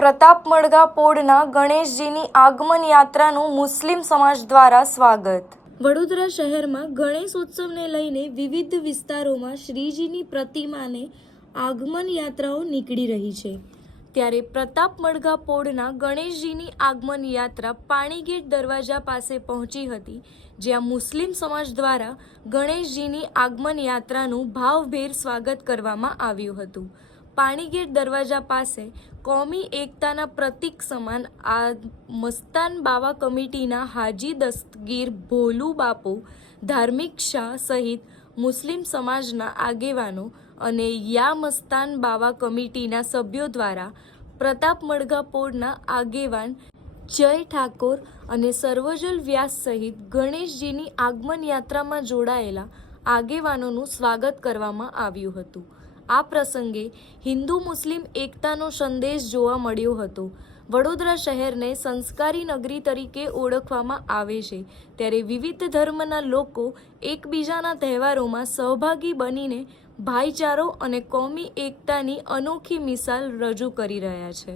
પ્રતાપમડગા પોળના ગણેશજીની આગમન યાત્રાનું મુસ્લિમ સમાજ દ્વારા સ્વાગત। વડોદરા શહેરમાં ગણેશોત્સવને લઈને વિવિધ વિસ્તારોમાં શ્રીજીની પ્રતિમાને આગમન યાત્રાઓ નીકળી રહી છે। ત્યારે પ્રતાપમડગા પોળના ગણેશજીની આગમન યાત્રા પાણીગેટ દરવાજા પાસે પહોંચી હતી, જ્યાં મુસ્લિમ સમાજ દ્વારા ગણેશજીની આગમન યાત્રાનું ભાવભેર સ્વાગત કરવામાં આવ્યું હતું। પાણીગેટ દરવાજા પાસે કોમી એકતાના પ્રતીક સમાન આ મસ્તાન બાવા કમિટીના હાજી દસ્તગીર ભોલુ બાપુ, ધાર્મિક શાહ સહિત મુસ્લિમ સમાજના આગેવાનો અને યા મસ્તાન બાવા કમિટીના સભ્યો દ્વારા પ્રતાપમડગા પોળના આગેવાન જય ઠાકોર અને સર્વજલ વ્યાસ સહિત ગણેશજીની આગમન યાત્રામાં જોડાયેલા આગેવાનોનું સ્વાગત કરવામાં આવ્યું હતું। આ પ્રસંગે હિન્દુ મુસ્લિમ એકતાનો સંદેશ જોવા મળ્યો હતો। વડોદરા શહેરને સંસ્કારી નગરી તરીકે ઓળખવામાં આવે છે, ત્યારે વિવિધ ધર્મના લોકો એકબીજાના તહેવારોમાં સહભાગી બનીને ભાઈચારો અને કોમી એકતાની અનોખી મિસાલ રજૂ કરી રહ્યા છે।